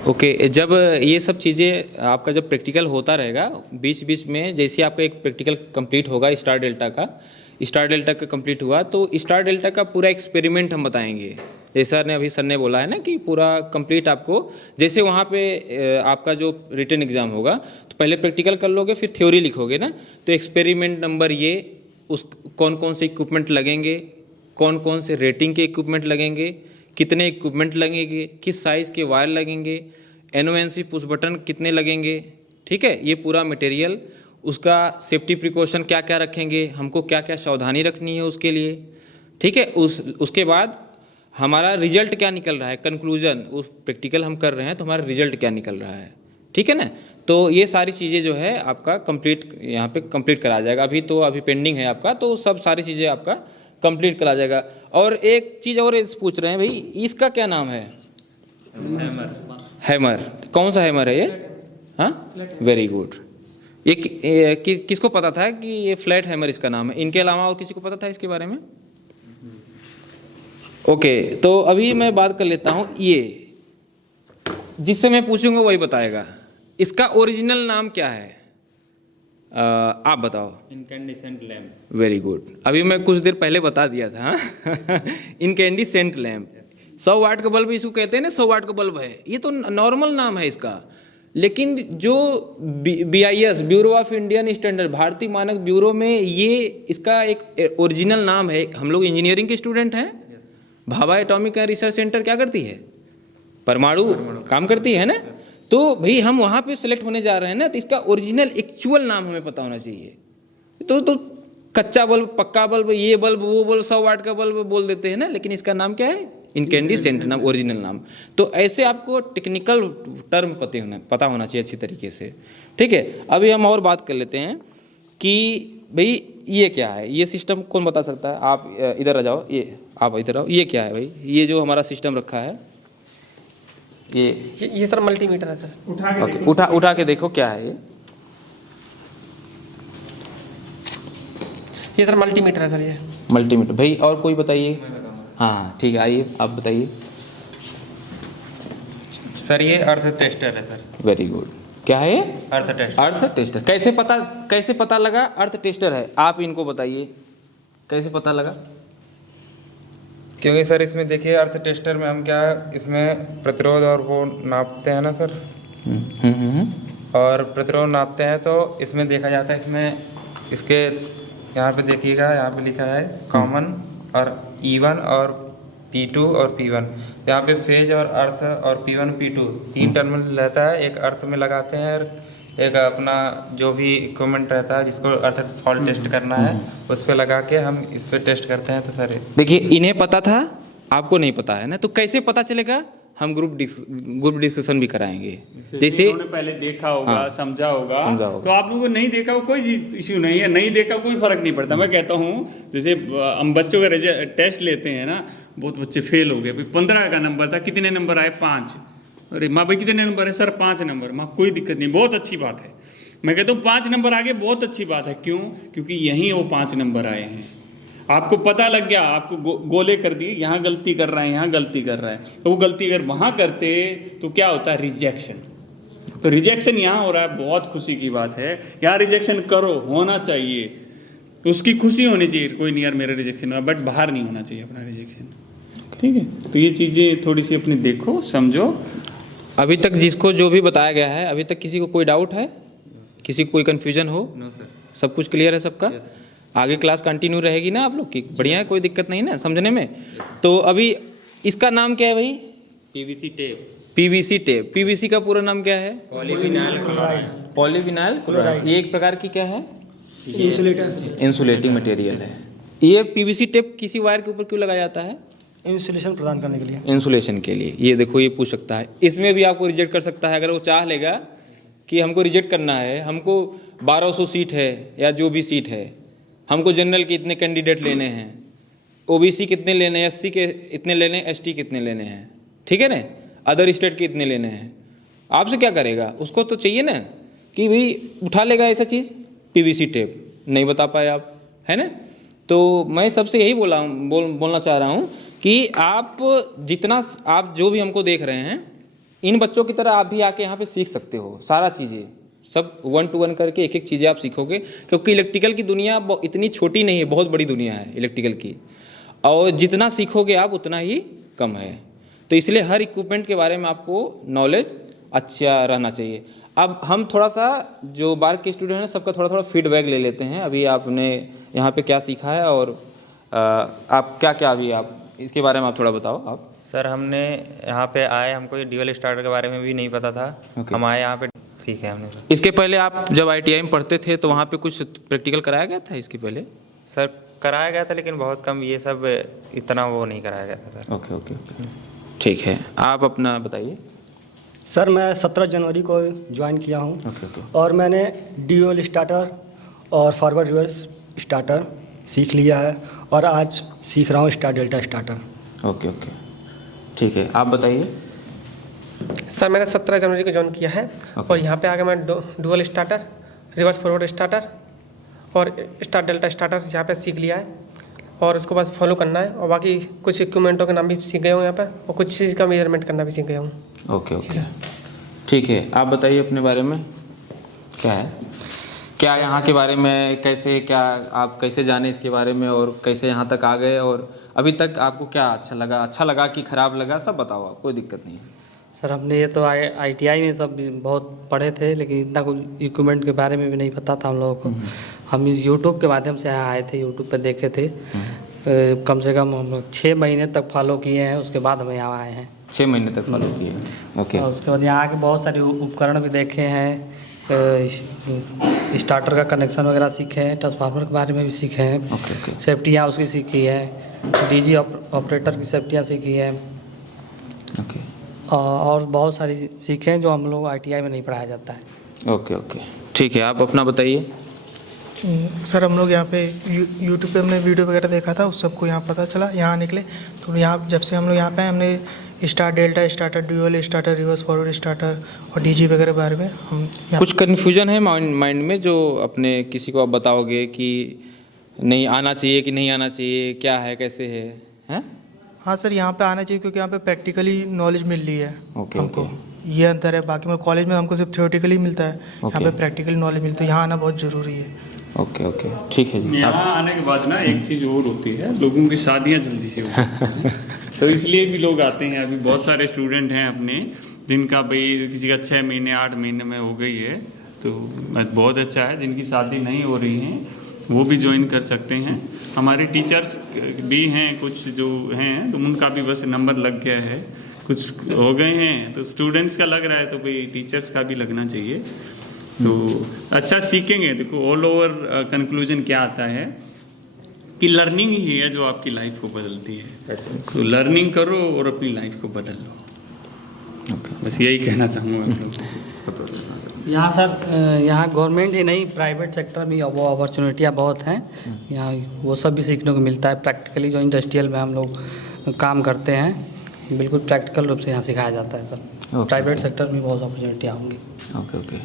ओके जब ये सब चीज़ें आपका जब प्रैक्टिकल होता रहेगा बीच बीच में, जैसे आपका एक प्रैक्टिकल कंप्लीट होगा स्टार डेल्टा का कंप्लीट हुआ, तो स्टार डेल्टा का पूरा एक्सपेरिमेंट हम बताएंगे जैसे सर ने बोला है ना कि पूरा कंप्लीट आपको, जैसे वहाँ पे आपका जो रिटन एग्ज़ाम होगा तो पहले प्रैक्टिकल कर लोगे, फिर थ्योरी लिखोगे ना, तो एक्सपेरिमेंट नंबर ये, उस कौन कौन से इक्विपमेंट लगेंगे, कौन कौन से रेटिंग के इक्विपमेंट लगेंगे, कितने इक्विपमेंट लगेंगे, किस साइज़ के वायर लगेंगे, NONC पुश बटन कितने लगेंगे, ठीक है, ये पूरा मटेरियल, उसका सेफ्टी प्रिकॉशन क्या क्या रखेंगे, हमको क्या क्या सावधानी रखनी है उसके लिए, ठीक है। उसके बाद हमारा रिजल्ट क्या निकल रहा है, कंक्लूजन, उस प्रैक्टिकल हम कर रहे हैं तो हमारा रिजल्ट क्या निकल रहा है, ठीक है ना। तो ये सारी चीज़ें जो है आपका कंप्लीट यहाँ पे कंप्लीट करा जाएगा। अभी पेंडिंग है आपका, तो सब सारी चीज़ें आपका कंप्लीट करा जाएगा। और एक चीज़ और पूछ रहे हैं भाई, इसका क्या नाम है? हैमर। कौन सा हैमर है ये? हाँ, वेरी गुड। ये किसको पता था कि ये फ्लैट हैमर इसका नाम है? इनके अलावा और किसी को पता था इसके बारे में? ओके, तो अभी मैं बात कर लेता हूँ, ये जिससे मैं पूछूंगा वही बताएगा। इसका ओरिजिनल नाम क्या है? आप बताओ। Incandescent lamp. वेरी गुड, अभी मैं कुछ देर पहले बता दिया था। इनकैंडिसेंट लैम्प, 100 वाट का बल्ब इसको कहते हैं ना, 100 वाट का बल्ब है, ये तो नॉर्मल नाम है इसका। लेकिन जो BIS, bureau of Indian standard, भारतीय मानक ब्यूरो में ये इसका एक ओरिजिनल नाम है। हम लोग इंजीनियरिंग के स्टूडेंट हैं। भाभा एटॉमिक रिसर्च सेंटर क्या करती है? परमाणु काम करती है ना। तो भाई हम वहाँ पे सेलेक्ट होने जा रहे हैं ना, तो इसका ओरिजिनल एक्चुअल नाम हमें पता होना चाहिए। तो कच्चा बल्ब, पक्का बल्ब, ये बल्ब, वो बल्ब, 100 वाट का बल्ब बोल देते हैं ना, लेकिन इसका नाम क्या है? इनकैंडिसेंट नाम, ओरिजिनल नाम। तो ऐसे आपको टेक्निकल टर्म पता होना चाहिए अच्छी तरीके से, ठीक है। अभी हम और बात कर लेते हैं कि भाई ये क्या है, ये सिस्टम कौन बता सकता है? आप इधर आ जाओ, ये आप इधर आओ, ये क्या है भाई? ये जो हमारा सिस्टम रखा है, ये सर मल्टीमीटर है सर। ओके, उठा के देखो क्या है ये सर मल्टीमीटर है सर। ये मल्टीमीटर। भाई और कोई बताइए? हाँ ठीक है, आइए आप बताइए। सर ये अर्थ टेस्टर है सर। Very good. क्या है? अर्थ टेस्टर। अर्थ टेस्टर। कैसे पता लगा अर्थ टेस्टर है? आप इनको बताइए कैसे पता लगा? क्योंकि सर इसमें देखिए, अर्थ टेस्टर में हम क्या, इसमें प्रतिरोध और वो नापते हैं ना सर। और प्रतिरोध नापते हैं तो इसमें देखा जाता है, इसमें इसके यहाँ पे देखिएगा, यहाँ पे लिखा है कॉमन और E1 और P2 और P1। यहाँ पे फेज और अर्थ और P1 P2 तीन टर्मिनल रहता है। एक अर्थ में लगाते हैं और एक अपना जो भी इक्विपमेंट रहता है जिसको अर्थ फॉल्ट टेस्ट करना है उस पर लगा के हम इस पर टेस्ट करते हैं। तो सर देखिए, इन्हें पता था, आपको नहीं पता है ना, तो कैसे पता चलेगा? हम ग्रुप डिस्कशन भी कराएंगे। जैसे उन्होंने पहले देखा होगा, हाँ, समझा होगा। होगा। तो आप लोगों को नहीं देखा हो कोई इश्यू नहीं है, नहीं देखा कोई फर्क नहीं पड़ता। मैं कहता हूँ जैसे हम बच्चों का टेस्ट लेते हैं ना, बहुत बच्चे फेल हो गए। 15 का नंबर था, कितने नंबर आए? 5। अरे माँ भाई कितने नंबर है? Sir 5 number. माँ कोई दिक्कत नहीं, बहुत अच्छी बात है। मैं कहता हूँ 5 नंबर आगे बहुत अच्छी बात है। क्यों? क्योंकि यहीं वो 5 नंबर आए हैं। आपको पता लग गया, आपको गोले कर दिए, यहाँ गलती कर रहा है, यहाँ गलती कर रहा है। तो वो गलती अगर वहाँ करते तो क्या होता है? रिजेक्शन। तो रिजेक्शन यहाँ हो रहा है, बहुत खुशी की बात है। यहाँ रिजेक्शन करो, होना चाहिए, उसकी खुशी होनी चाहिए। कोई नहीं यार मेरा रिजेक्शन हुआ, बट बाहर नहीं होना चाहिए अपना रिजेक्शन, ठीक है। तो ये चीज़ें थोड़ी सी अपनी देखो, समझो। अभी तक जिसको जो भी बताया गया है, अभी तक किसी को कोई डाउट है? किसी को कोई कन्फ्यूजन हो? No sir. सब कुछ क्लियर है सबका? आगे क्लास कंटिन्यू रहेगी ना आप लोग की? बढ़िया है, कोई दिक्कत नहीं ना समझने में? तो अभी इसका नाम क्या है भाई? PVC tape. PVC tape. PVC का पूरा नाम क्या है? Polyvinyl chloride. Polyvinyl chloride. ये एक प्रकार की क्या है? इंसुलेटिंग मटेरियल है। ये PVC टेप किसी वायर के ऊपर क्यों लगाया जाता है? इंसुलेशन प्रदान करने के लिए। इंसुलेशन के लिए। ये देखो, ये पूछ सकता है। इसमें भी आपको रिजेक्ट कर सकता है अगर वो चाह लेगा कि हमको रिजेक्ट करना है, हमको 1200 सीट है या जो भी सीट है, हमको जनरल के इतने कैंडिडेट लेने हैं, OBC कितने लेने हैं, SC के इतने लेने हैं, ST कितने लेने हैं, ठीक है ना, अदर स्टेट के इतने लेने हैं। आपसे क्या करेगा? उसको तो चाहिए ना कि भाई उठा लेगा ऐसा चीज़। PVC टेप नहीं बता पाए आप, है ना। तो मैं सबसे यही बोलना चाह रहा हूँ कि आप जितना, आप जो भी हमको देख रहे हैं, इन बच्चों की तरह आप भी आके यहाँ पे सीख सकते हो सारा चीज़ें, सब 1 to 1 करके एक एक चीज़ें आप सीखोगे। क्योंकि इलेक्ट्रिकल की दुनिया इतनी छोटी नहीं है, बहुत बड़ी दुनिया है इलेक्ट्रिकल की। और जितना सीखोगे आप उतना ही कम है। तो इसलिए हर इक्विपमेंट के बारे में आपको नॉलेज अच्छा रहना चाहिए। अब हम थोड़ा सा जो बार्क के स्टूडेंट हैं सबका थोड़ा थोड़ा फीडबैक ले लेते हैं। अभी आपने यहाँ पे क्या सीखा है और आप क्या क्या अभी आप इसके बारे में आप थोड़ा बताओ आप। सर हमने यहाँ पे आए, हमको ये ड्यूअल स्टार्टर के बारे में भी नहीं पता था। Okay. हम आए यहाँ पे सीखे हमने। इसके पहले आप जब ITI में पढ़ते थे तो वहाँ पे कुछ प्रैक्टिकल कराया गया था इसके पहले? सर कराया गया था लेकिन बहुत कम, ये सब इतना वो नहीं कराया गया था सर। ओके ओके ओके, ठीक है। आप अपना बताइए। सर मैं 17 जनवरी को ज्वाइन किया हूँ। ओके ओके और मैंने ड्यूअल स्टार्टर और फॉरवर्ड रिवर्स स्टार्टर सीख लिया है और आज सीख रहा हूँ star delta starter. Okay okay, ठीक है। आप बताइए। सर मैंने 17 जनवरी को ज्वाइन किया है। Okay. और यहाँ पे आके मैं dual starter, reverse forward starter और स्टार डेल्टा स्टार्टर यहाँ पे सीख लिया है और उसको बस फॉलो करना है। और बाकी कुछ इक्विपमेंटों के नाम भी सीख गया हूँ यहाँ पर और कुछ चीज़ का मेजरमेंट करना भी सीख गया हूँ। ओके ओके, ठीक है। आप बताइए अपने बारे में क्या है, क्या यहाँ के बारे में, कैसे क्या आप कैसे जाने इसके बारे में और कैसे यहाँ तक आ गए और अभी तक आपको क्या अच्छा लगा कि ख़राब लगा, सब बताओ आप, कोई दिक्कत नहीं है। सर हमने ये तो ITI में सब बहुत पढ़े थे लेकिन इतना कुछ इक्विपमेंट के बारे में भी नहीं पता था हम लोगों को। हम इस यूट्यूब के माध्यम से यहाँ आए थे, यूट्यूब पे देखे थे। कम से कम हम 6 महीने तक फॉलो किए हैं, उसके बाद हम यहाँ आए हैं। 6 महीने तक फॉलो किए? ओके। और उसके बाद यहाँ आके बहुत सारे उपकरण भी देखे हैं, स्टार्टर का कनेक्शन वगैरह सीखे हैं, ट्रांसफार्मर के बारे में भी सीखे हैं। ओके ओके, सेफ्टियाँ उसकी सीखी है, DG ऑपरेटर की सेफ्टियाँ सीखी है ओके और बहुत सारी सीखे हैं जो हम लोग ITI में नहीं पढ़ाया जाता है। ओके ओके, ठीक है। आप अपना बताइए। सर हम लोग यहाँ पे यूट्यूब पे हमने वीडियो वगैरह देखा था, उस सबको यहाँ पता चला, यहाँ निकले तो यहाँ जब से हम लोग यहाँ पे आए हमने star delta starter, dual starter, reverse forward starter और DG वगैरह बारे में हम कुछ कन्फ्यूजन है माइंड में जो अपने किसी को आप बताओगे कि नहीं आना चाहिए कि नहीं आना चाहिए, क्या है कैसे है, हैं? हाँ सर यहाँ पे आना चाहिए क्योंकि यहाँ पे प्रैक्टिकली नॉलेज मिल रही है हमको। ये अंतर है, बाकी में कॉलेज में हमको सिर्फ थियोरेटिकली मिलता है, यहाँ पे प्रैक्टिकली नॉलेज मिलती है। यहाँ आना बहुत ज़रूरी है। ओके ओके, ठीक है जी। यहाँ आने के बाद ना एक चीज़ और होती है, लोगों की शादियाँ जल्दी से होती हैं तो इसलिए भी लोग आते हैं। अभी बहुत सारे स्टूडेंट हैं अपने जिनका भाई किसी का 6 महीने 8 महीने में हो गई है, तो बहुत अच्छा है। जिनकी शादी नहीं हो रही हैं वो भी ज्वाइन कर सकते हैं। हमारे टीचर्स भी हैं कुछ जो हैं, तो उनका भी बस नंबर लग गया है, कुछ हो गए हैं। तो स्टूडेंट्स का लग रहा है तो भाई टीचर्स का भी लगना चाहिए, तो अच्छा सीखेंगे। देखो ऑल ओवर कंक्लूजन क्या आता है कि लर्निंग ही है जो आपकी लाइफ को बदलती है। तो लर्निंग करो और अपनी लाइफ को बदल लो। बस यही कहना चाहूँगा आप लोगों को। यहाँ सर यहाँ गवर्नमेंट ही नहीं, प्राइवेट सेक्टर में वो अपॉर्चुनिटियाँ बहुत हैं। यहाँ वो सब भी सीखने को मिलता है। प्रैक्टिकली जो इंडस्ट्रियल में हम लोग काम करते हैं, बिल्कुल प्रैक्टिकल रूप से यहाँ सिखाया जाता है सर। प्राइवेट सेक्टर में बहुत अपॉर्चुनिटियाँ होंगी। ओके ओके,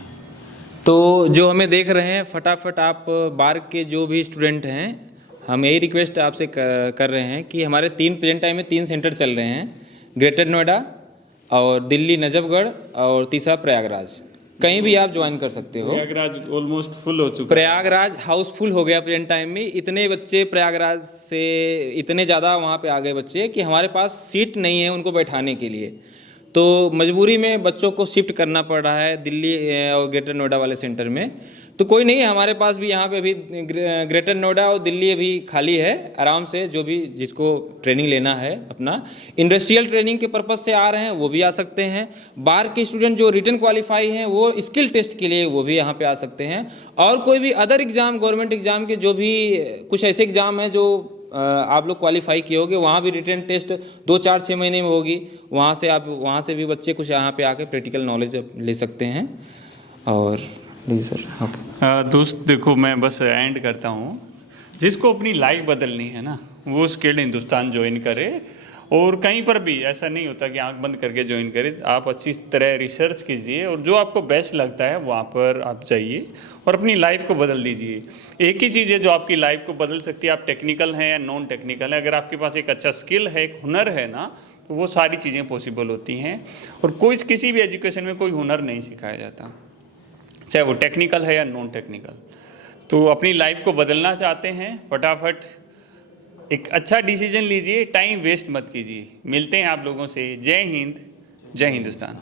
तो जो हमें देख रहे हैं फटाफट आप बार्क के जो भी स्टूडेंट हैं, हम यही रिक्वेस्ट आपसे कर रहे हैं कि हमारे 3 प्रेजेंट टाइम में 3 सेंटर चल रहे हैं, ग्रेटर नोएडा और दिल्ली नजफगढ़ और तीसरा प्रयागराज। कहीं भी आप ज्वाइन कर सकते हो। प्रयागराज ऑलमोस्ट फुल हो चुका है। प्रयागराज हाउसफुल हो गया प्रेजेंट टाइम में। इतने बच्चे प्रयागराज से इतने ज़्यादा वहाँ पे आ गए बच्चे कि हमारे पास सीट नहीं है उनको बैठाने के लिए, तो मजबूरी में बच्चों को शिफ्ट करना पड़ रहा है दिल्ली और ग्रेटर नोएडा वाले सेंटर में। तो कोई नहीं, हमारे पास भी यहाँ पे अभी ग्रेटर नोएडा और दिल्ली अभी खाली है। आराम से जो भी जिसको ट्रेनिंग लेना है, अपना इंडस्ट्रियल ट्रेनिंग के पर्पज़ से आ रहे हैं वो भी आ सकते हैं। बार के स्टूडेंट जो रिटन क्वालिफाई हैं वो स्किल टेस्ट के लिए वो भी यहाँ पे आ सकते हैं। और कोई भी अदर एग्ज़ाम, गवर्नमेंट एग्ज़ाम के जो भी कुछ ऐसे एग्ज़ाम हैं जो आप लोग क्वालिफाई किए होगे, वहाँ भी रिटन टेस्ट 2, 4, 6 महीने में होगी। वहाँ से भी बच्चे कुछ यहाँ पे आके प्रैक्टिकल नॉलेज ले सकते हैं। और जी सर, दोस्त देखो मैं बस एंड करता हूँ, जिसको अपनी लाइफ बदलनी है ना वो स्किल्ड हिंदुस्तान ज्वाइन करे। और कहीं पर भी ऐसा नहीं होता कि आंख बंद करके ज्वाइन करें। आप अच्छी तरह रिसर्च कीजिए और जो आपको बेस्ट लगता है वहाँ पर आप जाइए और अपनी लाइफ को बदल दीजिए। एक ही चीज़ है जो आपकी लाइफ को बदल सकती है, आप टेक्निकल हैं या नॉन टेक्निकल है। अगर आपके पास एक अच्छा स्किल है, एक हुनर है ना, तो वो सारी चीज़ें पॉसिबल होती हैं। और कोई किसी भी एजुकेशन में कोई हुनर नहीं सिखाया जाता, चाहे वो टेक्निकल है या नॉन टेक्निकल। तो अपनी लाइफ को बदलना चाहते हैं, फटाफट एक अच्छा डिसीजन लीजिए, टाइम वेस्ट मत कीजिए। मिलते हैं आप लोगों से। जय हिंद, जय हिंदुस्तान।